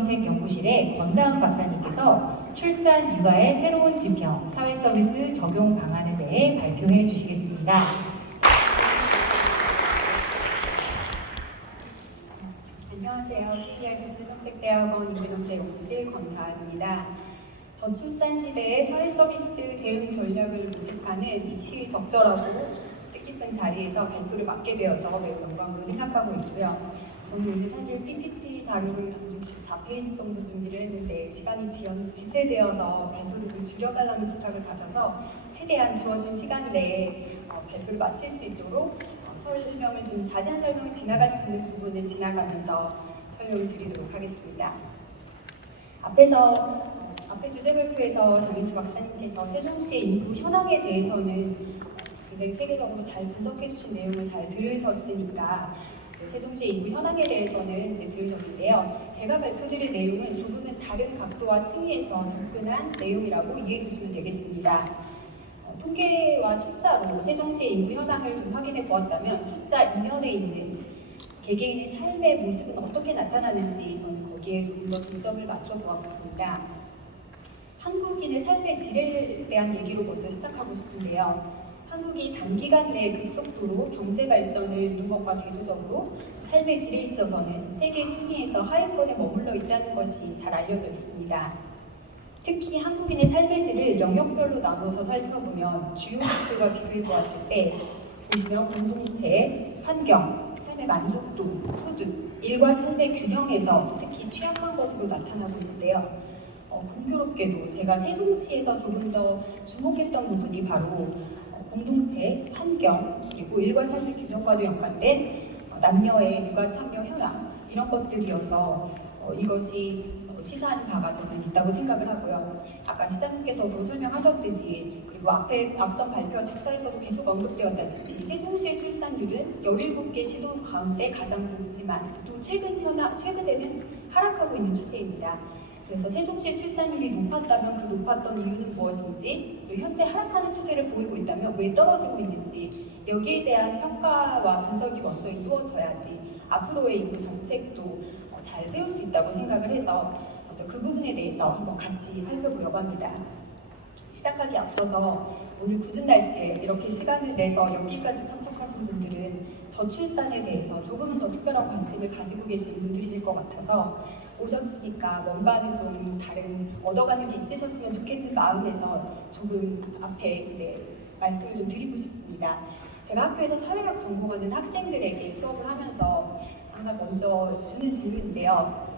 민주정책연구실의 권다은 박사님께서 출산 육아의 새로운 지평, 사회서비스 적용 방안에 대해 발표해 주시겠습니다. 안녕하세요. KBR 경제정책대학원 민주정책연구실 권다은입니다. 저출산 시대의 사회서비스 대응 전략을 모색하는 이 시의 적절하고 뜻깊은 자리에서 발표를 맡게 되어서 매우 영광으로 생각하고 있고요. 저는 오늘 사실 PPT 자료를 64페이지 정도 준비를 했는데 시간이 지체되어서 발표를 좀 줄여달라는 부탁을 받아서 최대한 주어진 시간 내에 발표를 마칠 수 있도록 설명을 좀 자세한 설명을 지나갈 수 있는 부분을 지나가면서 설명을 드리도록 하겠습니다. 앞에 주제 발표에서 장인주 박사님께서 세종시의 인구 현황에 대해서는 굉장히 체계적으로 잘 분석해 주신 내용을 잘 들으셨으니까 세종시의 인구 현황에 대해서는 이제 들으셨는데요. 제가 발표드릴 내용은 조금은 다른 각도와 층위에서 접근한 내용이라고 이해해 주시면 되겠습니다. 통계와 숫자로 세종시의 인구 현황을 좀 확인해 보았다면 숫자 이면에 있는 개개인의 삶의 모습은 어떻게 나타나는지 저는 거기에 조금 더 중점을 맞춰 보았습니다. 한국인의 삶의 질에 대한 얘기로 먼저 시작하고 싶은데요. 한국이 단기간 내에 급속도로 경제 발전을 이룬 것과 대조적으로 삶의 질에 있어서는 세계 순위에서 하위권에 머물러 있다는 것이 잘 알려져 있습니다. 특히 한국인의 삶의 질을 영역별로 나눠서 살펴보면 주요 국들과 비교해 보았을 때 보시면 공동체, 환경, 삶의 만족도, 소득, 일과 삶의 균형에서 특히 취약한 것으로 나타나고 있는데요. 공교롭게도 제가 세종시에서 조금 더 주목했던 부분이 바로 공동체, 환경, 그리고 일과 삶의 균형과도 연관된 남녀의 육아 참여 현황 이런 것들이어서 이것이 시사하는 바가 저는 있다고 생각을 하고요. 아까 시장님께서도 설명하셨듯이 그리고 앞선 발표와 축사에서도 계속 언급되었다시피 세종시의 출산율은 17개 시도 가운데 가장 높지만 또 최근에는 하락하고 있는 추세입니다. 그래서 세종시의 출산율이 높았다면 그 높았던 이유는 무엇인지, 그리고 현재 하락하는 추세를 보이고 있다면 왜 떨어지고 있는지 여기에 대한 평가와 분석이 먼저 이루어져야지 앞으로의 인구 정책도 잘 세울 수 있다고 생각을 해서 먼저 그 부분에 대해서 한번 같이 살펴보려고 합니다. 시작하기 앞서서 오늘 굳은 날씨에 이렇게 시간을 내서 여기까지 참석하신 분들은 저출산에 대해서 조금은 더 특별한 관심을 가지고 계신 분들이실 것 같아서 오셨으니까 뭔가는 좀 다른 얻어가는 게 있으셨으면 좋겠는 마음에서 조금 앞에 이제 말씀을 좀 드리고 싶습니다. 제가 학교에서 사회학 전공하는 학생들에게 수업을 하면서 항상 먼저 주는 질문인데요.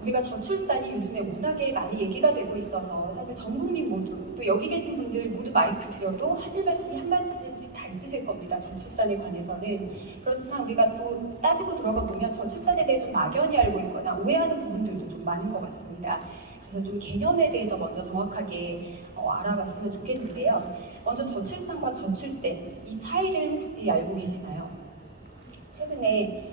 우리가 저출산이 요즘에 워낙에 많이 얘기가 되고 있어서 사실 전 국민 모두 또 여기 계신 분들 모두 마이크 드려도 하실 말씀이 한 말씀씩 다 있으실 겁니다. 저출산에 관해서는. 그렇지만 우리가 또 따지고 들어가 보면 저출산에 대해 좀 막연히 알고 있거나 오해하는 부분들도 좀 많은 것 같습니다. 그래서 좀 개념에 대해서 먼저 정확하게 알아봤으면 좋겠는데요. 먼저 저출산과 저출생 이 차이를 혹시 알고 계시나요? 최근에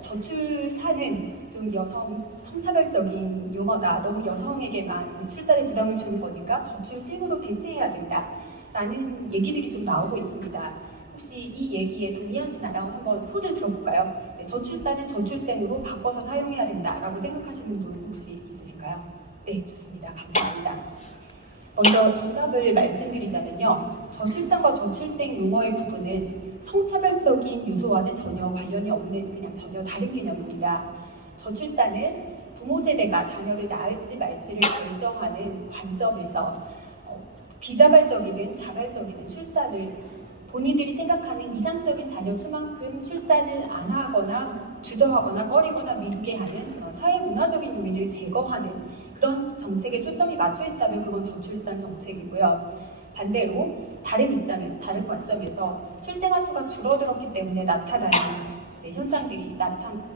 저출산은 좀 여성 성차별적인 용어다. 너무 여성에게만 출산의 부담을 주는 거니까 저출생으로 대체해야 된다라는 얘기들이 좀 나오고 있습니다. 혹시 이 얘기에 동의하시나요? 한번 손을 들어볼까요? 네, 저출산은 저출생으로 바꿔서 사용해야 된다라고 생각하시는 분 혹시 있으신가요? 네, 좋습니다. 감사합니다. 먼저 정답을 말씀드리자면요. 저출산과 저출생 용어의 구분은 성차별적인 요소와는 전혀 관련이 없는 그냥 전혀 다른 개념입니다. 저출산은 부모 세대가 자녀를 낳을지 말지를 결정하는 관점에서 비자발적이든 자발적이든 출산을 본인들이 생각하는 이상적인 자녀 수만큼 출산을 안 하거나 주저하거나 꺼리거나 미루게 하는 사회 문화적인 요인을 제거하는 그런 정책에 초점이 맞춰 있다면 그건 저출산 정책이고요. 반대로 다른 입장에서 다른 관점에서 출생아 수가 줄어들었기 때문에 나타나는 현상들이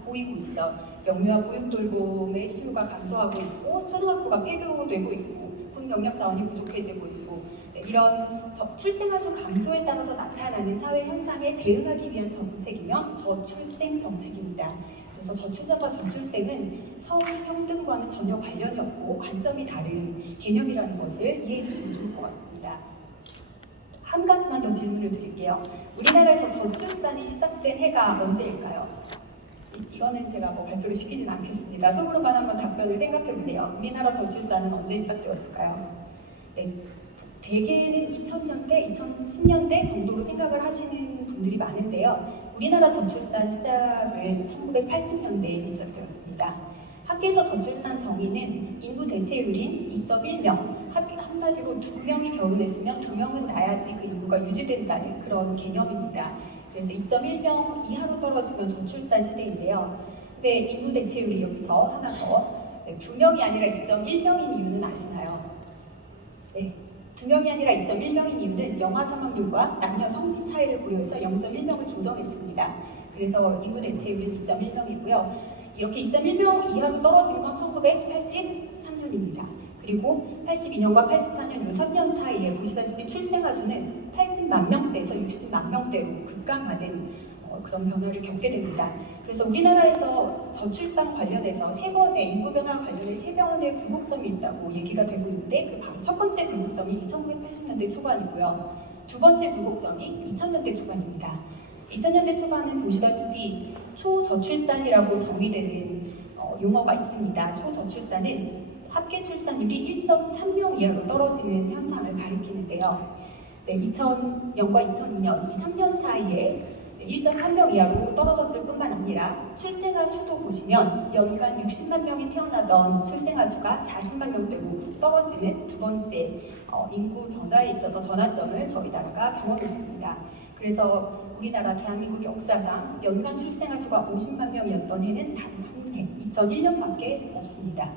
보이고 있죠. 영유아 보육돌봄의 수요가 감소하고 있고 초등학교가 폐교되고 있고 군 병력 자원이 부족해지고 있고 이런 출생아 수 감소에 따라서 나타나는 사회 현상에 대응하기 위한 정책이며 저출생 정책입니다. 그래서 저출산과 저출생은 성평등과는 전혀 관련이 없고 관점이 다른 개념이라는 것을 이해해 주시면 좋을 것 같습니다. 한 가지만 더 질문을 드릴게요. 우리나라에서 저출산이 시작된 해가 언제일까요? 이거는 제가 뭐 발표를 시키진 않겠습니다. 속으로만 한번 답변을 생각해 보세요. 우리나라 저출산은 언제 시작되었을까요? 네, 대개는 2000년대, 2010년대 정도로 생각을 하시는 분들이 많은데요. 우리나라 저출산 시작은 1980년대에 시작되었습니다. 학계에서 저출산 정의는 인구 대체율인 2.1명, 한마디로 2명이 결혼했으면 2명은 낳아야지 그 인구가 유지된다는 그런 개념입니다. 그래서 2.1명 이하로 떨어지면 저출산 시대인데요. 근데 인구 대체율이 여기서 하나 더, 2명이 아니라 2.1명인 이유는 아시나요? 네, 2명이 아니라 2.1명인 이유는 영아 사망률과 남녀 성빈 차이를 고려해서 0.1명을 조정했습니다. 그래서 인구 대체율은 2.1명이고요. 이렇게 2.1명 이하로 떨어진 건 1983년입니다. 그리고 82년과 84년 이 3년 사이에 보시다시피 출생아 수는 80만 명대에서 60만 명대로 급감하는 그런 변화를 겪게 됩니다. 그래서 우리나라에서 저출산 관련해서 인구 변화 관련해 세 번의 굴곡점이 있다고 얘기가 되고 있는데 그 바로 첫 번째 굴곡점이 1980년대 초반이고요. 두 번째 굴곡점이 2000년대 초반입니다. 2000년대 초반은 보시다시피 초저출산이라고 정의되는 용어가 있습니다. 초저출산은 합계 출산율이 1.3명 이하로 떨어지는 현상을 가리키는데요. 네, 2000년과 2002년 이 3년 사이에 1.3명 이하로 떨어졌을 뿐만 아니라 출생아 수도 보시면 연간 60만 명이 태어나던 출생아 수가 40만 명대로 훅 떨어지는 두 번째 인구 변화에 있어서 전환점을 저희 나라가 경험했습니다. 그래서 우리나라 대한민국 역사상 연간 출생아 수가 50만 명이었던 해는 단 한 해, 2001년밖에 없습니다.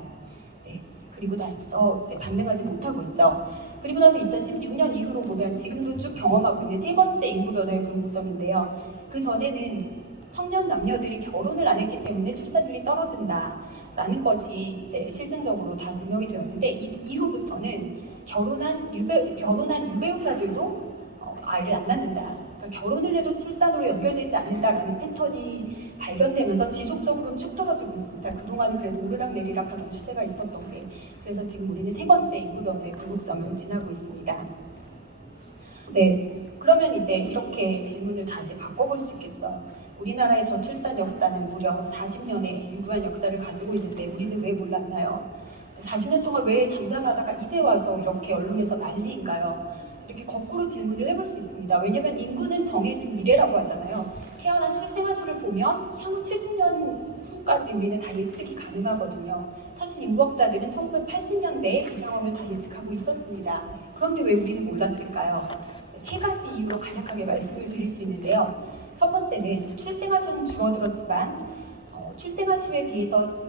네, 그리고 나서 이제 반등하지 못하고 있죠. 그리고 나서 2016년 이후로 보면 지금도 쭉 경험하고 있는 세 번째 인구 변화의 굴곡점인데요. 그 전에는 청년 남녀들이 결혼을 안 했기 때문에 출산율이 떨어진다라는 것이 이제 실증적으로 다 증명이 되었는데 이후부터는 결혼한 유배우자들도 아이를 안 낳는다. 그러니까 결혼을 해도 출산으로 연결되지 않는다라는 패턴이 발견되면서 지속적으로 쭉 떨어지고 있습니다. 그동안은 그래도 오르락내리락 하는 추세가 있었던 게 그래서 지금 우리는 세 번째 인구 변화의 굴곡점을 지나고 있습니다. 네, 그러면 이제 이렇게 질문을 다시 바꿔볼 수 있겠죠. 우리나라의 저출산 역사는 무려 40년의 유구한 역사를 가지고 있는데 우리는 왜 몰랐나요? 40년 동안 왜 잠잠하다가 이제 와서 이렇게 언론에서 난리인가요? 이렇게 거꾸로 질문을 해볼 수 있습니다. 왜냐하면 인구는 정해진 미래라고 하잖아요. 태어난 출생아 수를 보면 향후 70년 후까지 우리는 다 예측이 가능하거든요. 사실 인구학자들은 1980년대에 이 상황을 다 예측하고 있었습니다. 그런데 왜 우리는 몰랐을까요? 세 가지 이유로 간략하게 말씀을 드릴 수 있는데요. 첫 번째는 출생아 수는 줄어들었지만 출생아 수에 비해서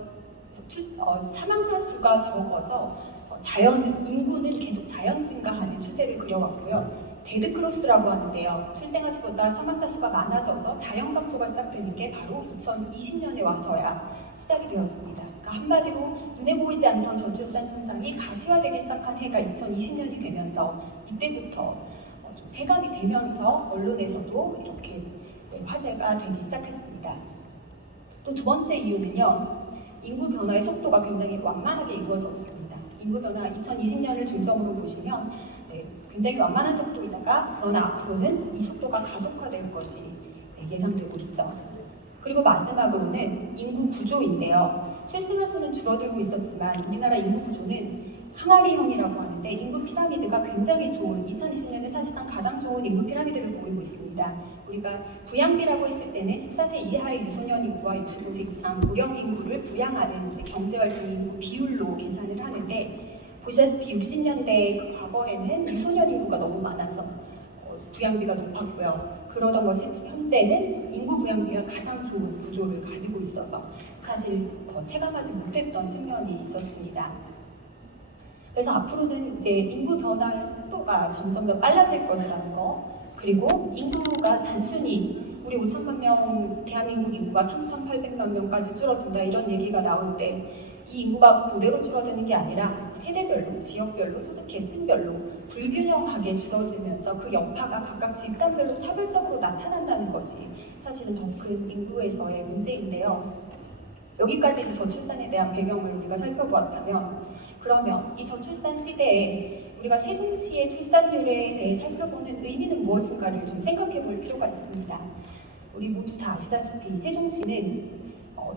사망자 수가 적어서 인구는 계속 자연 증가하는 추세를 그려왔고요. 데드크로스라고 하는데요. 출생아 수보다 사망자 수가 많아져서 자연 감소가 시작되는 게 바로 2020년에 와서야 시작이 되었습니다. 그러니까 한마디로 눈에 보이지 않던 저출산 현상이 가시화되기 시작한 해가 2020년이 되면서 이때부터 좀 체감이 되면서 언론에서도 이렇게 화제가 되기 시작했습니다. 또 두 번째 이유는요. 인구 변화의 속도가 굉장히 완만하게 이루어졌습니다. 인구 변화 2020년을 중점으로 보시면 굉장히 완만한 속도이다가 그러나 앞으로는 이 속도가 가속화될 것이 예상되고 있죠. 그리고 마지막으로는 인구 구조인데요. 출생아 수는 줄어들고 있었지만 우리나라 인구 구조는 항아리형이라고 하는데 인구 피라미드가 굉장히 좋은 2020년에 사실상 가장 좋은 인구 피라미드를 보이고 있습니다. 우리가 부양비라고 했을 때는 14세 이하의 유소년 인구와 65세 이상 고령 인구를 부양하는 경제활동 인구 비율로 계산을 하는데 보시다시피 60년대 그 과거에는 유소년 인구가 너무 많아서 부양비가 높았고요. 그러던 것이 현재는 인구 부양비가 가장 좋은 구조를 가지고 있어서 사실 더 체감하지 못했던 측면이 있었습니다. 그래서 앞으로는 이제 인구 변화 속도가 점점 더 빨라질 것이라는 거, 그리고 인구가 단순히 우리 5천만 명 대한민국 인구가 3,800만 명까지 줄어든다 이런 얘기가 나올 때 이 인구가 그대로 줄어드는 게 아니라 세대별로, 지역별로, 소득 계층별로 불균형하게 줄어들면서 그 여파가 각각 집단별로 차별적으로 나타난다는 것이 사실은 더 큰 인구에서의 문제인데요. 여기까지 저출산에 대한 배경을 우리가 살펴보았다면 그러면 이 저출산 시대에 우리가 세종시의 출산율에 대해 살펴보는 의미는 무엇인가를 좀 생각해 볼 필요가 있습니다. 우리 모두 다 아시다시피 세종시는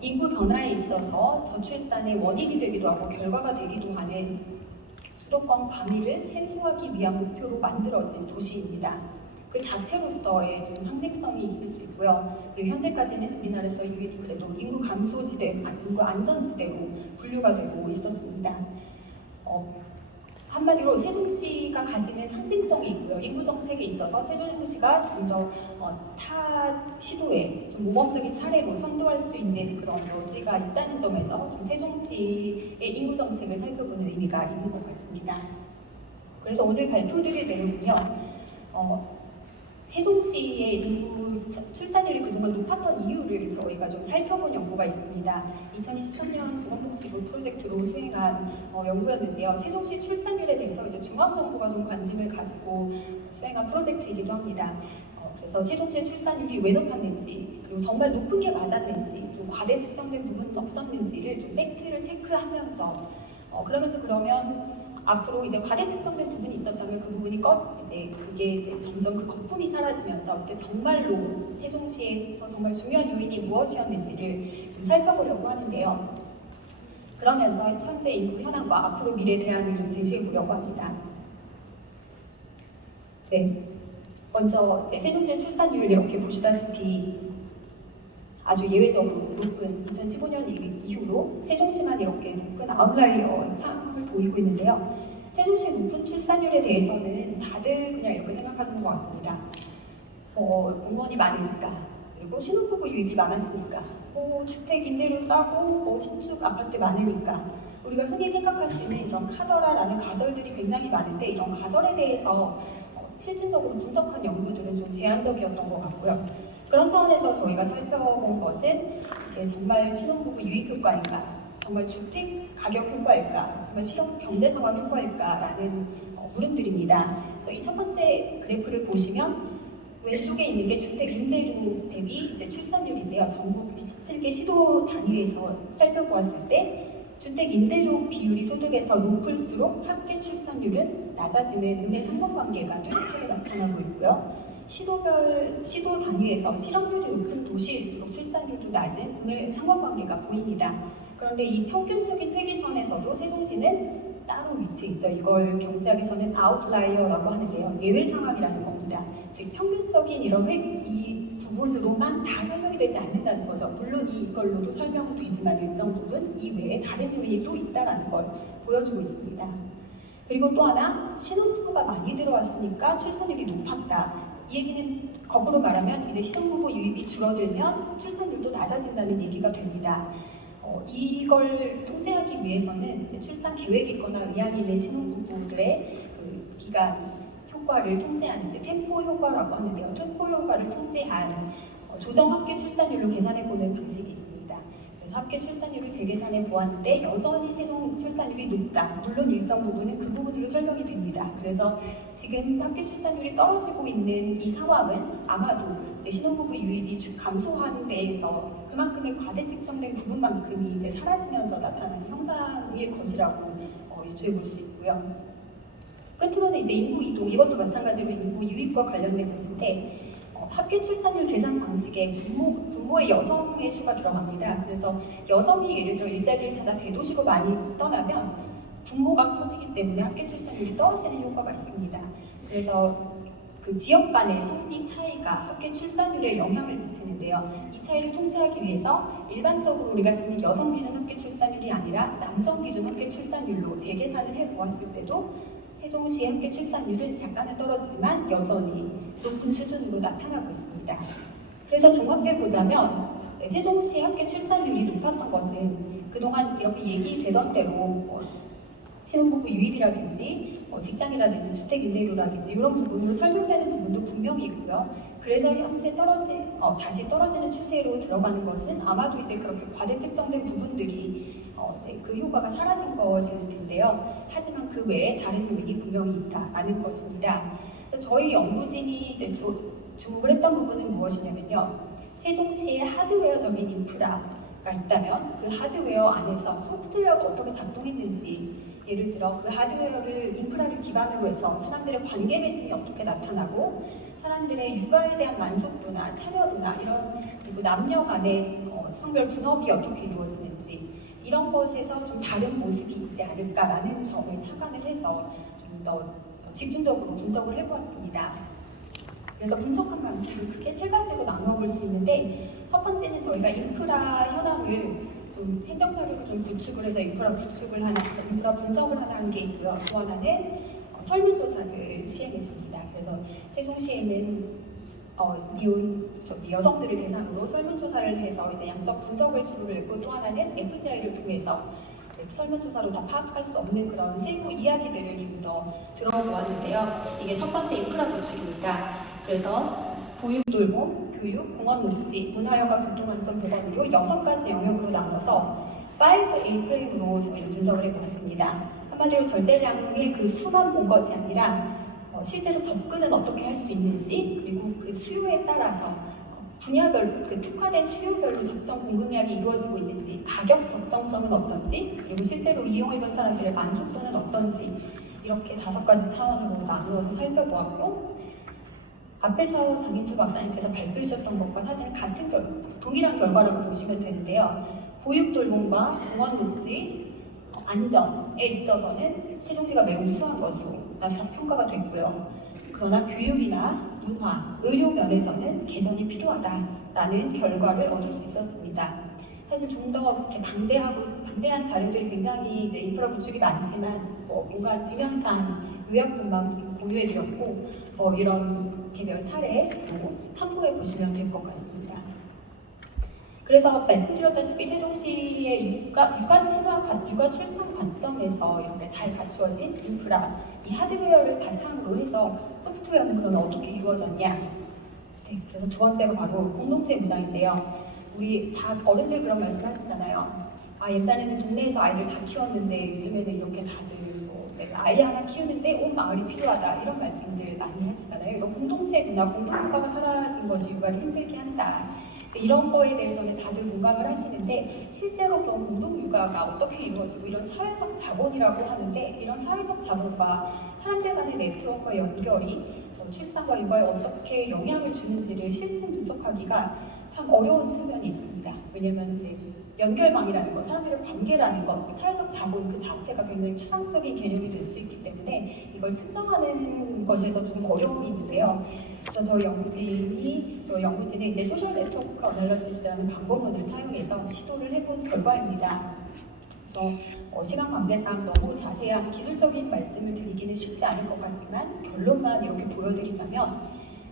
인구 변화에 있어서 저출산의 원인이 되기도 하고 결과가 되기도 하는 수도권 과밀을 해소하기 위한 목표로 만들어진 도시입니다. 그 자체로서의 좀 상징성이 있을 수 있고요. 그리고 현재까지는 우리나라에서 유일히 그래도 인구 감소지대, 인구 안전지대로 분류가 되고 있었습니다. 한마디로 세종시가 가지는 상징성이 있고요. 인구 정책에 있어서 세종시가 좀 더 타 시도에 좀 모범적인 사례로 선도할 수 있는 그런 여지가 있다는 점에서 좀 세종시의 인구 정책을 살펴보는 의미가 있는 것 같습니다. 그래서 오늘 발표드릴 내용은요. 세종시의 인구 출산율이 그동안 높았던 이유를 저희가 좀 살펴본 연구가 있습니다. 2023년 보건복지부 프로젝트로 수행한 연구였는데요. 세종시 출산율에 대해서 이제 중앙정부가 좀 관심을 가지고 수행한 프로젝트이기도 합니다. 그래서 세종시의 출산율이 왜 높았는지, 그리고 정말 높은 게 맞았는지, 또 과대 측정된 부분은 없었는지를 좀 팩트를 체크하면서 그러면 앞으로 이제 과대 측정된 부분이 있었다면 그 부분이 그게 이제 점점 그 거품이 사라지면서 이제 정말로 세종시에서 정말 중요한 요인이 무엇이었는지를 좀 살펴보려고 하는데요. 그러면서 현재 인구 현황과 앞으로 미래 대안을 좀 제시해 보려고 합니다. 네, 먼저 이제 세종시의 출산율 이렇게 보시다시피 아주 예외적으로 높은 2015년 이후로 세종시만 이렇게 높은 아웃라이어 상황을 보이고 있는데요. 세종시 높은 출산율에 대해서는 다들 그냥 이렇게 생각하시는 것 같습니다. 공무원이 많으니까, 그리고 신혼부부 유입이 많았으니까, 주택 임대료 싸고 신축 아파트 많으니까, 우리가 흔히 생각할 수 있는 이런 카더라라는 가설들이 굉장히 많은데 이런 가설에 대해서 실질적으로 분석한 연구들은 좀 제한적이었던 것 같고요. 그런 차원에서 저희가 살펴본 것은 이게 정말 신혼부부 유입 효과인가, 정말 주택 가격 효과일까, 정말 실업 경제 상황 효과일까라는 물음들입니다. 그래서 이 첫 번째 그래프를 보시면 왼쪽에 있는 게 주택 임대료 대비 이제 출산율인데요. 전국 17개 시도 단위에서 살펴보았을 때 주택 임대료 비율이 소득에서 높을수록 합계 출산율은 낮아지는 음의 상관관계가 뚜렷하게 나타나고 있고요. 시도 단위에서 실업률이 높은 도시일수록 출산율도 낮은 음의 상관관계가 보입니다. 그런데 이 평균적인 회귀선에서도 세종시는 따로 위치해 있죠. 이걸 경제학에서는 아웃라이어라고 하는데요. 예외 상황이라는 겁니다. 즉 평균적인 이 부분으로만 다 설명이 되지 않는다는 거죠. 물론 이걸로도 설명은 되지만 일정 부분 이외에 다른 요인이 또 있다는 걸 보여주고 있습니다. 그리고 또 하나, 신혼부부가 많이 들어왔으니까 출산율이 높았다. 이 얘기는 거꾸로 말하면 이제 신혼부부 유입이 줄어들면 출산율도 낮아진다는 얘기가 됩니다. 이걸 통제하기 위해서는 이제 출산 계획이 있거나 의향이 있는 신혼부부들의 그 기간 효과를 통제하는 이제 템포 효과라고 하는데요. 템포 효과를 통제한 조정 합계 출산율로 계산해보는 방식이 있습니다. 그래서 합계 출산율을 재계산해 보았는데 여전히 세종 출산율이 높다. 물론 일정 부분은 그 부분으로 설명이 됩니다. 그래서 지금 합계 출산율이 떨어지고 있는 이 상황은 아마도 이제 신혼부부 유입이 감소하는 데에서 그만큼의 과대 측정된 부분만큼이 이제 사라지면서 나타나는 형상일 것이라고 유추해 볼 수 있고요. 끝으로는 이제 인구 이동, 이것도 마찬가지로 인구 유입과 관련된 것인데 합계 출산율 계산 방식에 부모의 여성의 수가 들어갑니다. 그래서 여성이 예를 들어 일자리를 찾아 대도시로 많이 떠나면 부모가 커지기 때문에 합계 출산율이 떨어지는 효과가 있습니다. 그래서 그 지역 간의 성비 차이가 합계 출산율에 영향을 미치는데요. 이 차이를 통제하기 위해서 일반적으로 우리가 쓰는 여성 기준 합계 출산율이 아니라 남성 기준 합계 출산율로 재계산을 해보았을 때도 세종시의 합계 출산율은 약간은 떨어지지만 여전히 높은 수준으로 나타나고 있습니다. 그래서 종합해보자면 세종시의 합계 출산율이 높았던 것은 그동안 이렇게 얘기되던 대로 신혼부부 유입이라든지 직장이라든지 주택 임대료라든지 이런 부분으로 설명되는 부분도 분명히 있고요. 그래서 현재 다시 떨어지는 추세로 들어가는 것은 아마도 이제 그렇게 과대 측정된 부분들이 이제 그 효과가 사라진 것일 텐데요. 하지만 그 외에 다른 요인이 분명히 있다라는 것입니다. 저희 연구진이 이제 또 주목을 했던 부분은 무엇이냐면요. 세종시의 하드웨어적인 인프라가 있다면 그 하드웨어 안에서 소프트웨어가 어떻게 작동했는지 예를 들어 그 하드웨어를 인프라를 기반으로 해서 사람들의 관계 맺음이 어떻게 나타나고 사람들의 육아에 대한 만족도나 참여도나 이런 그리고 남녀 간의 성별 분업이 어떻게 이루어지는지 이런 것에서 좀 다른 모습이 있지 않을까라는 점을 착안을 해서 좀 더 집중적으로 분석을 해보았습니다. 그래서 분석한 방식을 크게 세 가지로 나누어 볼 수 있는데 첫 번째는 저희가 인프라 현황을 좀 행정 자료로 좀 구축을 해서 인프라 분석을 하는 게 있고요. 또 하나는 설문조사를 시행했습니다. 그래서 세종시에는 여성들을 대상으로 설문조사를 해서 이제 양적 분석을 시도를 했고 또 하나는 FGI를 통해서 설문조사로 다 파악할 수 없는 그런 세부 이야기들을 좀 더 들어보았는데요. 이게 첫 번째 인프라 구축입니다. 그래서 보육 돌봄, 교육, 공원 녹지, 문화여가 교통안전 보건의료 6가지 영역으로 나눠서 5A 프레임으로 저희는 분석을 해보았습니다. 한마디로 절대량의 그 수만 본 것이 아니라 실제로 접근은 어떻게 할 수 있는지 그리고 그 수요에 따라서 분야별, 그 특화된 수요별로 적정 공급량이 이루어지고 있는지 가격 적정성은 어떤지 그리고 실제로 이용해본 사람들의 만족도는 어떤지 이렇게 5가지 차원으로 나누어서 살펴보았고 앞에서 장인수 박사님께서 발표해 주셨던 것과 사실은 같은 동일한 결과라고 보시면 되는데요. 보육 돌봄과 공원 녹지, 안전에 있어서는 세종시가 매우 우수한 것으로 평가가 됐고요. 그러나 교육이나 문화, 의료 면에서는 개선이 필요하다라는 결과를 얻을 수 있었습니다. 사실 좀 더 이렇게 방대한 자료들이 굉장히 이제 인프라 구축이 많지만 뭔가 지명상 요약본만 공유해드렸고 이런 개별 사례도 참고해 보시면 될 것 같습니다. 그래서 말씀드렸다시피 세종시의 육아 출산 관점에서 이렇게 잘 갖추어진 인프라, 이 하드웨어를 바탕으로 해서 소프트웨어는 그러면 어떻게 이루어졌냐? 네, 그래서 두 번째가 바로 공동체 문화인데요. 우리 다 어른들 그런 말씀 하시잖아요. 옛날에는 동네에서 아이들 다 키웠는데 요즘에는 이렇게 다들 아이 하나 키우는데 온 마을이 필요하다 이런 말씀들 많이 하시잖아요. 이런 공동체 문화, 공동육아가 사라진 것이 육아를 힘들게 한다. 이런 거에 대해서는 다들 공감을 하시는데 실제로 그런 공동육아가 어떻게 이루어지고 이런 사회적 자본이라고 하는데 이런 사회적 자본과 사람들 간의 네트워크의 연결이 출산과 육아에 어떻게 영향을 주는지를 실증 분석하기가 참 어려운 측면이 있습니다. 왜냐하면 이제 연결망이라는 것, 사람들의 관계라는 것, 사회적 자본 그 자체가 굉장히 추상적인 개념이 될 수 있기 때문에 이걸 측정하는 것에서 좀 어려움이 있는데요. 그래서 저희 연구진은 이제 소셜 네트워크 어널리시스라는 방법론을 사용해서 시도를 해본 결과입니다. 그래서 시간 관계상 너무 자세한 기술적인 말씀을 드리기는 쉽지 않을 것 같지만 결론만 이렇게 보여드리자면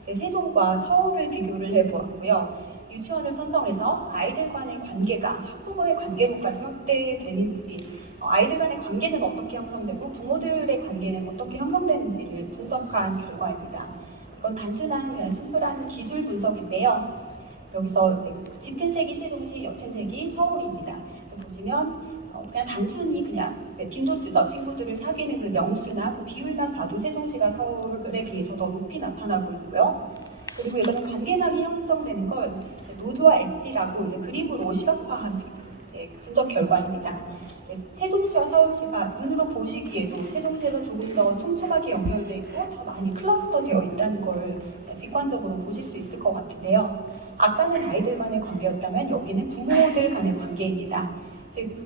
세종과 서울을 비교를 해보았고요. 유치원을 선정해서 아이들 간의 관계가 학부모의 관계로까지 확대되는지 아이들 간의 관계는 어떻게 형성되고 부모들의 관계는 어떻게 형성되는지를 분석한 결과입니다. 이건 단순한 그냥 심플한 기술 분석인데요. 여기서 이제 짙은 색이 세종시, 옅은 색이 서울입니다. 그래서 보시면 그냥 단순히 그냥 빈도수죠. 친구들을 사귀는 그 명수나 그 비율만 봐도 세종시가 서울에 비해서 더 높이 나타나고 있고요. 그리고 이거는 관계망이 형성되는 걸 노드와 엣지라고 이제 그림으로 시각화한 이제 분석 결과입니다. 세종시와 서울시가 눈으로 보시기에도 세종시에서 조금 더 촘촘하게 연결되어 있고 더 많이 클러스터 되어 있다는 걸 직관적으로 보실 수 있을 것 같은데요. 아까는 아이들 간의 관계였다면 여기는 부모들 간의 관계입니다. 즉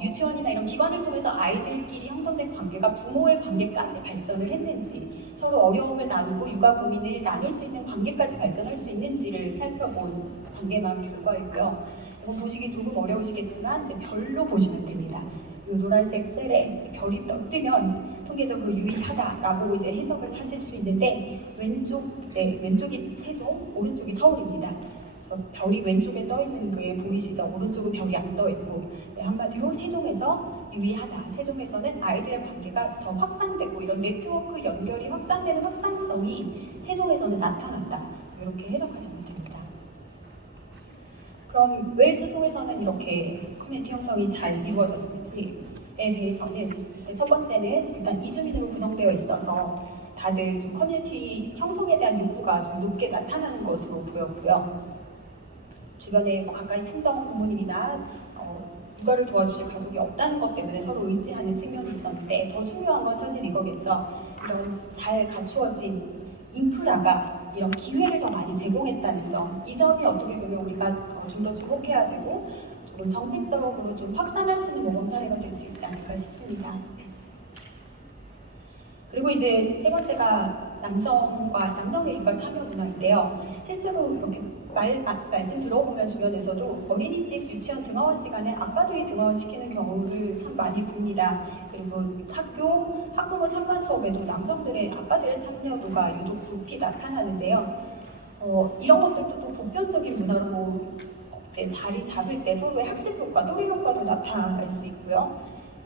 유치원이나 이런 기관을 통해서 아이들끼리 형성된 관계가 부모의 관계까지 발전을 했는지 서로 어려움을 나누고 육아 고민을 나눌 수 있는 관계까지 발전할 수 있는지를 살펴본 관계망 결과이고요. 이거 보시기 조금 어려우시겠지만 이제 별로 보시면 됩니다. 이 노란색 셀에 별이 뜨면 통계적으로 유의하다라고 이제 해석을 하실 수 있는데 왼쪽이 세종, 오른쪽이 서울입니다. 별이 왼쪽에 떠 있는 게 보이시죠? 오른쪽은 별이 안 떠 있고 한마디로 세종에서 유의하다. 세종에서는 아이들의 관계가 더 확장되고 이런 네트워크 연결이 확장되는 확장성이 세종에서는 나타났다. 이렇게 해석하시면 됩니다. 그럼 왜 세종에서는 이렇게 커뮤니티 형성이 잘 이루어졌을지에 대해서는 첫 번째는 일단 이주민으로 구성되어 있어서 다들 좀 커뮤니티 형성에 대한 욕구가 좀 높게 나타나는 것으로 보였고요. 주변에 가까이 친정 부모님이나 육아를 도와주실 가족이 없다는 것 때문에 서로 의지하는 측면이 있었는데 더 중요한 건 사실 이거겠죠. 이런 잘 갖추어진 인프라가 이런 기회를 더 많이 제공했다는 점, 이 점이 어떻게 보면 우리가 좀 더 주목해야 되고 좀 정책적으로 좀 확산할 수 있는 모범 사례가 될 수 있지 않을까 싶습니다. 그리고 이제 세 번째가 남성의 육아 참여 문화인데요. 실제로 이렇게 말씀 들어보면 주변에서도 어린이집, 유치원 등하원 시간에 아빠들이 등하원 시키는 경우를 참 많이 봅니다. 그리고 학부모 참관 수업에도 남성들의 아빠들의 참여도가 유독 높이 나타나는데요. 이런 것들도 또 보편적인 문화로 이제 자리 잡을 때 서로의 학습 효과, 또래 효과도 나타날 수 있고요.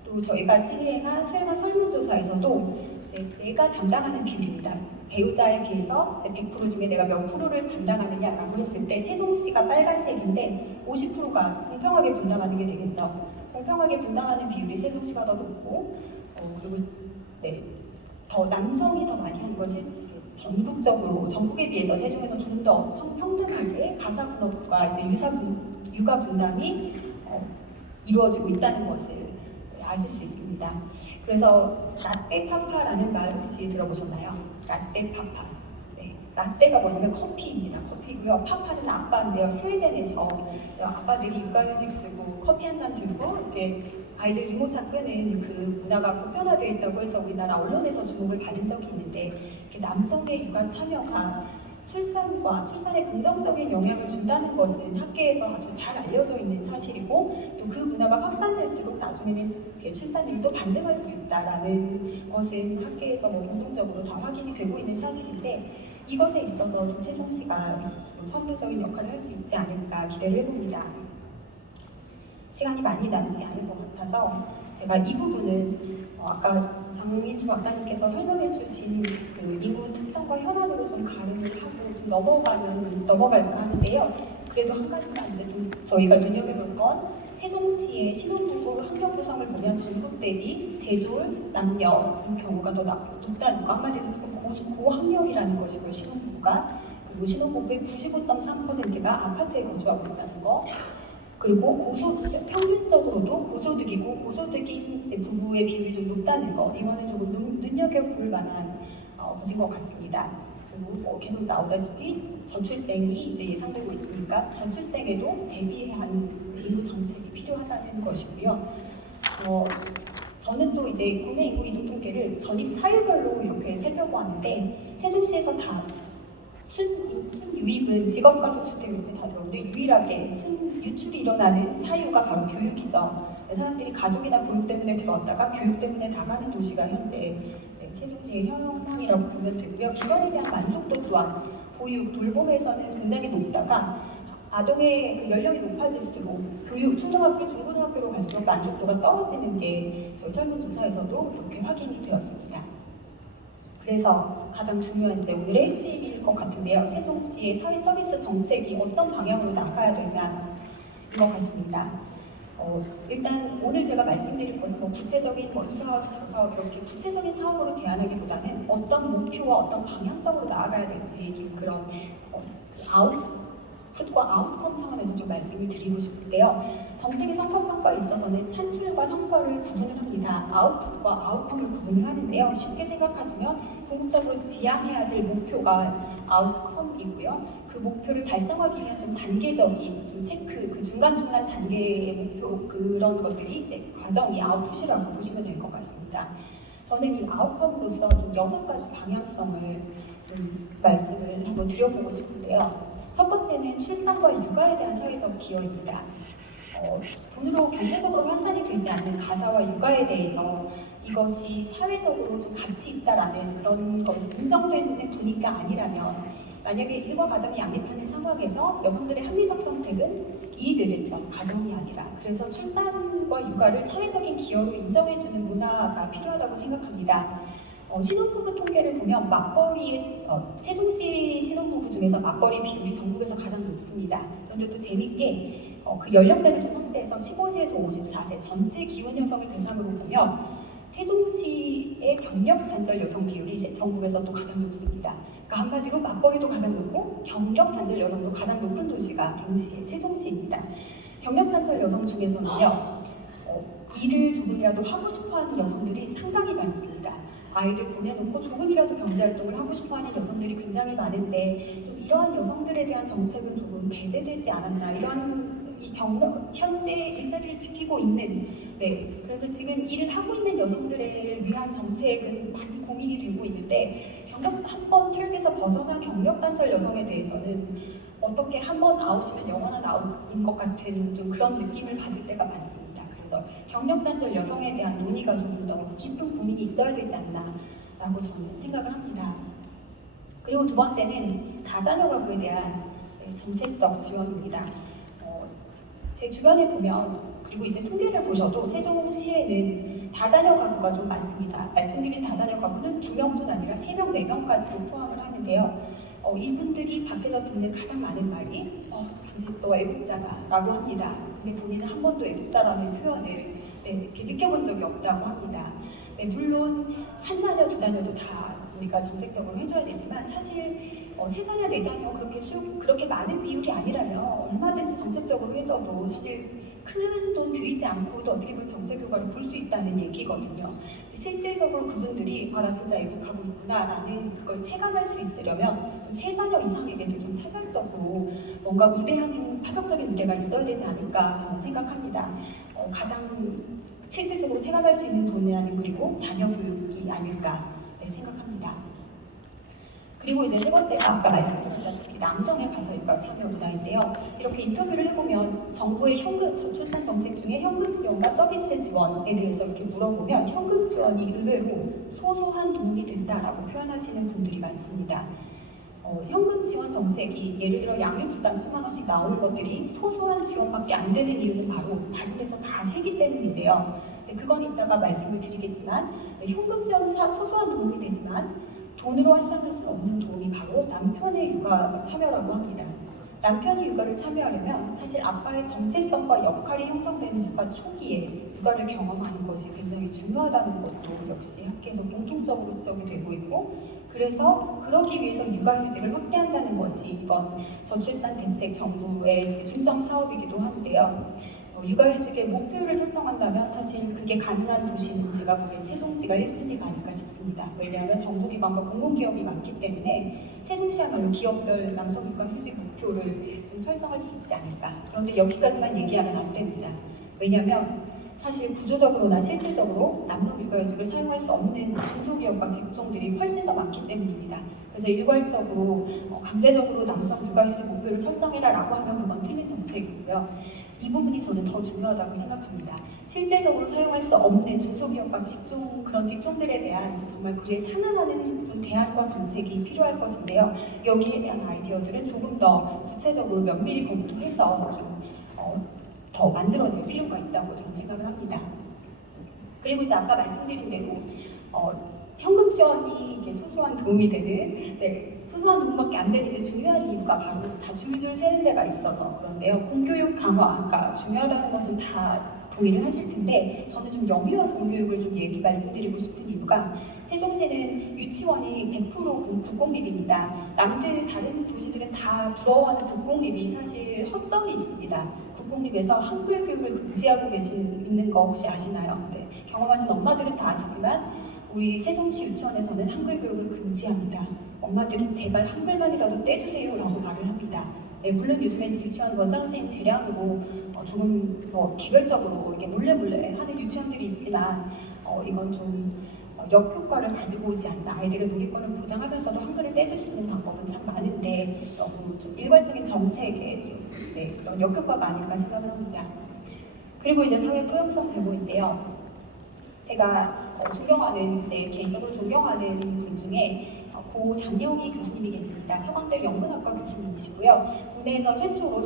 또 저희가 수행한 설문조사에서도 이제 내가 담당하는 비율입니다. 배우자에 비해서 이제 100% 중에 내가 몇 프로를 담당하느냐라고 했을 때 세종시가 빨간색인데 50%가 공평하게 분담하는 게 되겠죠. 공평하게 분담하는 비율이 세종시가 더 높고 그리고 더 남성이 더 많이 하는 것은 전국에 비해서 세종에서 좀 더 성평등하게 가사분업과 이제 육아 분담이 이루어지고 있다는 것을 아실 수 있습니다. 그래서 라떼 파파라는 말 혹시 들어보셨나요? 라떼 파파. 네, 라떼가 뭐냐면 커피입니다. 커피고요. 파파는 아빠인데요. 스웨덴에서 아빠들이 육아휴직 쓰고 커피 한 잔 들고 이렇게 아이들 유모차 끄는 그 문화가 보편화되어 있다고 해서 우리나라 언론에서 주목을 받은 적이 있는데 남성의 육아 참여가 출산에 긍정적인 영향을 준다는 것은 학계에서 아주 잘 알려져 있는 사실이고 또 그 문화가 확산될수록 나중에는 출산율도 반등할 수 있다라는 것은 학계에서 공통적으로 다 확인이 되고 있는 사실인데 이것에 있어서 좀 세종시가 좀 선도적인 역할을 할 수 있지 않을까 기대를 해봅니다. 시간이 많이 남지 않을 것 같아서 제가 이 부분은 아까 장민수 박사님께서 설명해 주신 그 인구 특성과 현안으로 좀 가름을 하고 좀 넘어갈까 하는데요. 그래도 한 가지만 좀 저희가 눈여겨볼 건 세종시의 신혼부부 학력 구성을 보면 전국 대비 대졸 남녀 이 경우가 더 높다는 거, 한마디로 조금 고학력이라는 것이고요. 신혼부부가 그리고 신혼부부의 95.3%가 아파트에 거주하고 있다는 거. 그리고 평균적으로도 고소득이고 고소득인 부부의 비율이 좀 높다는 거, 이거는 조금 눈여겨볼 만한 것인 것 같습니다. 그리고 계속 나오다시피 저출생이 이제 예상되고 있으니까 저출생에도 대비한 인구 정책이 필요하다는 것이고요. 저는 또 이제 국내 인구 이동 통계를 전입 사유별로 이렇게 살펴보았는데 세종시에서 다 순유입은 직업가족주택 이렇게 다 들어오는데 유일하게 유출이 일어나는 사유가 바로 교육이죠. 사람들이 가족이나 보육 때문에 들어왔다가 교육 때문에 나가는 도시가 현재 세종시의 현황이라고 보면 되고요. 기관에 대한 만족도 또한 보육, 돌봄에서는 굉장히 높다가 아동의 연령이 높아질수록 초등학교, 중고등학교로 갈수록 만족도가 떨어지는 게 저희 설문조사에서도 이렇게 확인이 되었습니다. 그래서 가장 중요한 이제 오늘의 핵심일 것 같은데요. 세종시의 사회 서비스 정책이 어떤 방향으로 나가야 되냐인 것 같습니다. 일단 오늘 제가 말씀드릴 것은 구체적인 이 사업, 저 사업 이렇게 구체적인 사업으로 제안하기보다는 어떤 목표와 어떤 방향성으로 나아가야 될지 좀 그런 아웃풋과 아웃컴 차원에서 좀 말씀을 드리고 싶은데요. 정책의 성과평가에 있어서는 산출과 성과를 구분을 합니다. 아웃풋과 아웃컴을 구분을 하는데요. 쉽게 생각하시면 궁극적으로 지향해야 될 목표가 아웃컴이고요. 그 목표를 달성하기 위한 좀 단계적인 좀 체크, 그 중간중간 단계의 목표 그런 것들이 이제 과정이 아웃풋이라고 보시면 될 것 같습니다. 저는 이 아웃컴으로서 좀 6가지 방향성을 좀 말씀을 한번 드려보고 싶은데요. 첫 번째는 출산과 육아에 대한 사회적 기여입니다. 돈으로 경제적으로 환산이 되지 않는 가사와 육아에 대해서 이것이 사회적으로 좀 가치 있다라는 그런 것이 인정되는 분위기가 아니라면 만약에 일과 가정이 양립하는 상황에서 여성들의 합리적 선택은 이익되겠죠. 가정이 아니라. 그래서 출산과 육아를 사회적인 기여로 인정해주는 문화가 필요하다고 생각합니다. 신혼부부 통계를 보면 세종시 신혼부부 중에서 맞벌이 비율이 전국에서 가장 높습니다. 그런데 또 재밌게 그 연령대를 좀 확대해서 15세에서 54세 전체 기혼 여성을 대상으로 보면 세종시의 경력 단절 여성 비율이 전국에서 또 가장 높습니다. 그러니까 한마디로 맞벌이도 가장 높고 경력 단절 여성도 가장 높은 도시가 동시에 세종시입니다. 경력 단절 여성 중에서는요, 일을 조금이라도 하고 싶어하는 여성들이 상당히 많습니다. 아이를 보내놓고 조금이라도 경제활동을 하고 싶어하는 여성들이 굉장히 많은데 좀 이러한 여성들에 대한 정책은 조금 배제되지 않았나 이런 현재 일자리를 지키고 있는 그래서 지금 일을 하고 있는 여성들을 위한 정책은 많이 고민이 되고 있는데 한번 트랙에서 벗어난 경력단절 여성에 대해서는 어떻게 한번 아웃이면 영원한 아웃인 것 같은 좀 그런 느낌을 받을 때가 많습니다. 그래서 경력단절 여성에 대한 논의가 조금 더 깊은 고민이 있어야 되지 않나라고 저는 생각을 합니다. 그리고 두 번째는 다자녀 가구에 대한 정책적 지원입니다. 제 주변에 보면 그리고 이제 통계를 보셔도 세종시에는 다자녀 가구가 좀 많습니다. 말씀드린 다자녀 가구는 2명뿐 아니라 3명, 4명까지도 포함을 하는데요. 이분들이 밖에서 듣는 가장 많은 말이 당신 또 애국자가 라고 합니다. 근데 본인은 한 번도 애국자라는 표현을 이렇게 느껴본 적이 없다고 합니다. 물론 한 자녀, 두 자녀도 다 우리가 정책적으로 해줘야 되지만 사실 세 자녀, 네 자녀 그렇게 많은 비율이 아니라면 얼마든지 정책적으로 해줘도 사실 큰 돈 들이지 않고도 어떻게 보면 정책 효과를 볼 수 있다는 얘기거든요. 실질적으로 그분들이 나 진짜 애국하고 있구나라는 그걸 체감할 수 있으려면 좀 세 자녀 이상에게도 좀 차별적으로 뭔가 우대하는 파격적인 우대가 있어야 되지 않을까 저는 생각합니다. 가장 실질적으로 체감할 수 있는 분야는 그리고 자녀 교육이 아닐까 생각합니다. 그리고 이제 세 번째가 아까 말씀드렸다시피 남성의 가사육아 참여 문화인데요. 이렇게 인터뷰를 해보면 정부의 저출산 정책 중에 현금 지원과 서비스 지원에 대해서 이렇게 물어보면 현금 지원이 의외로 소소한 도움이 된다라고 표현하시는 분들이 많습니다. 현금 지원 정책이 예를 들어 양육수당 10만 원씩 나오는 것들이 소소한 지원밖에 안 되는 이유는 바로 다른 데서 다 세기 때문인데요. 이제 그건 이따가 말씀을 드리겠지만 현금 지원은 소소한 도움이 되지만 돈으로 환산할 수 없는 도움이 바로 남편의 육아 참여라고 합니다. 남편이 육아를 참여하려면 사실 아빠의 정체성과 역할이 형성되는 육아 초기에 육아를 경험하는 것이 굉장히 중요하다는 것도 역시 학계에서 공통적으로 지적이 되고 있고 그래서 그러기 위해서 육아휴직을 확대한다는 것이 이번 저출산 대책 정부의 중점 사업이기도 한데요. 육아휴직의 목표를 설정한다면 사실 그게 가능한 도시는 제가 보기엔 세종시가 1순위가 아닐까 싶습니다. 왜냐하면 정부기관과 공공기업이 많기 때문에 세종시야말로 기업별 남성 육아휴직 목표를 좀 설정할 수 있지 않을까. 그런데 여기까지만 얘기하면 안 됩니다. 왜냐하면 사실 구조적으로나 실질적으로 남성 육아휴직을 사용할 수 없는 중소기업과 직종들이 훨씬 더 많기 때문입니다. 그래서 일괄적으로 강제적으로 남성 육아휴직 목표를 설정해라라고 하면 그건 틀린 정책이고요. 이 부분이 저는 더 중요하다고 생각합니다. 실질적으로 사용할 수 없는 중소기업과 그런 직종들에 대한 정말 그에 상응하는 좀 대안과 정책이 필요할 것인데요. 여기에 대한 아이디어들은 조금 더 구체적으로 면밀히 검토해서 좀 더 만들어낼 필요가 있다고 저는 생각을 합니다. 그리고 이제 아까 말씀드린 대로 현금 지원이 이게 소소한 도움이 되는 소소한 도움밖에 안 되는 이제 중요한 이유가 바로 다 줄줄 새는 데가 있어서 그런데요. 공교육 강화가 중요하다는 것은 다 동의를 하실 텐데 저는 좀 영유아 공교육을 좀 말씀드리고 싶은 이유가 세종시는 유치원이 100% 국공립입니다. 다른 도시들은 다 부러워하는 국공립이 사실 허점이 있습니다. 국공립에서 한글 교육을 금지하고 있는 거 혹시 아시나요? 경험하신 엄마들은 다 아시지만 우리 세종시 유치원에서는 한글 교육을 금지합니다. 엄마들은 제발 한글만이라도 떼주세요라고 말을 합니다. 물론 요즘엔 유치원 원장 선생님 재량으로 조금 개별적으로 이렇게 몰래 하는 유치원들이 있지만 이건 좀 역효과를 가지고 오지 않나. 아이들의 놀이권을 보장하면서도 한글을 떼줄 수 있는 방법은 참 많은데 너무 좀 일괄적인 정책의 그런 역효과가 아닐까 생각을 합니다. 그리고 이제 사회 포용성 제고인데요. 제가 존경하는 개인적으로 존경하는 분 중에 고 장영희 교수님이 계십니다. 서강대 영문학과 교수님이시고요. 국내에서 최초로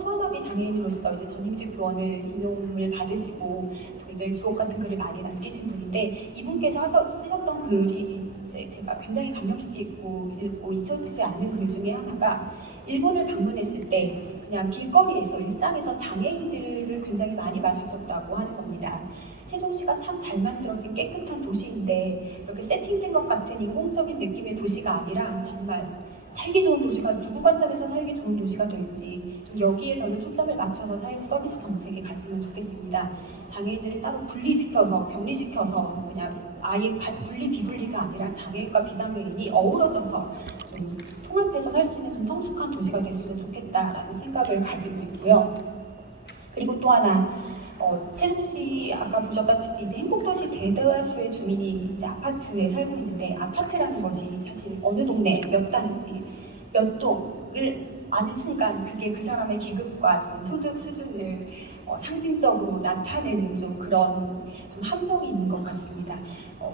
소아마비 장애인으로서 이제 전임직 교원을 임용을 받으시고 이제 주옥 같은 글을 많이 남기신 분인데 이분께서 쓰셨던 글이 이제 제가 굉장히 감명 깊게 읽고 잊혀지지 않는 글 중에 하나가 일본을 방문했을 때 그냥 길거리에서 일상에서 장애인들을 굉장히 많이 마주쳤다고 하는 겁니다. 세종시가 참 잘 만들어진 깨끗한 도시인데 이렇게 세팅된 것 같은 인공적인 느낌의 도시가 아니라 정말 살기 좋은 도시가 누구 관점에서 살기 좋은 도시가 될지 좀 여기에 저는 초점을 맞춰서 사회 서비스 정책이 갔으면 좋겠습니다. 장애인들을 따로 분리시켜서 격리시켜서 그냥 아예 분리 비분리가 아니라 장애인과 비장애인이 어우러져서 좀 통합해서 살 수 있는 좀 성숙한 도시가 됐으면 좋겠다라는 생각을 가지고 있고요. 그리고 또 하나 세종시 아까 보셨다시피 이제 행복도시 대다수의 주민이 이제 아파트에 살고 있는데 아파트라는 것이 사실 어느 동네 몇 단지 몇 동을 아는 순간 그게 그 사람의 기급과 좀 소득 수준을 상징적으로 나타내는 좀 그런 좀 함정이 있는 것 같습니다.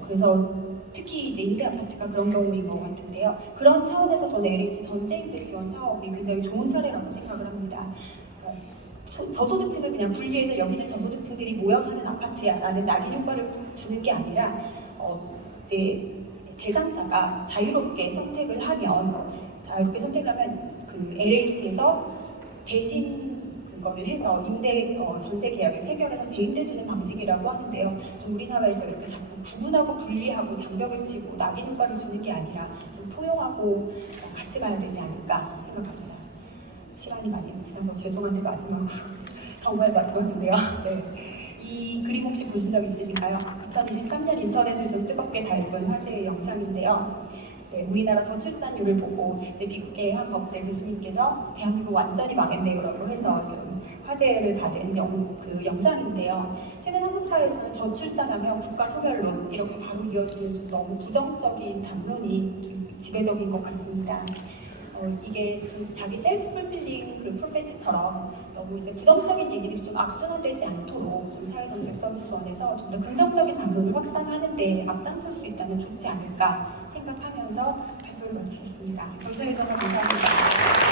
그래서 특히 이제 임대 아파트가 그런 경우인 것 같은데요. 그런 차원에서 저는 LH 전세임대 지원 사업이 굉장히 좋은 사례라고 생각을 합니다. 저소득층을 그냥 분리해서 여기는 저소득층들이 모여 사는 아파트야라는 낙인 효과를 주는 게 아니라 이제 대상자가 자유롭게 선택을 하면 그 LH에서 대신 그거를 해서 임대 전세 계약을 체결해서 재임대 주는 방식이라고 하는데요. 좀 우리 사회에서 이렇게 자꾸 구분하고 분리하고 장벽을 치고 낙인 효과를 주는 게 아니라 좀 포용하고 같이 가야 되지 않을까 생각합니다. 시간이 많이 지나서 죄송한데 마지막으로 정말 마지막인데요. 네. 이 그림 혹시 보신 적 있으신가요? 2023년 인터넷을 좀 뜨겁게 달군 화제의 영상인데요. 네, 우리나라 저출산율을 보고 이제 미국의 한 법대 교수님께서 대한민국 완전히 망했네요라고 해서 좀 화제를 받은 그 영상인데요. 최근 한국 사회에서는 저출산하면 국가 소멸론 이렇게 바로 이어지는 좀 너무 부정적인 담론이 좀 지배적인 것 같습니다. 이게 좀 자기 셀프 풀필링 그 프로페시처럼 너무 이제 부정적인 얘기들이 좀 악순환되지 않도록 좀 사회정책서비스원에서 좀 더 긍정적인 담론을 확산하는데 앞장설 수 있다면 좋지 않을까 생각하면서 발표를 마치겠습니다. 감사해 주셔서 감사합니다.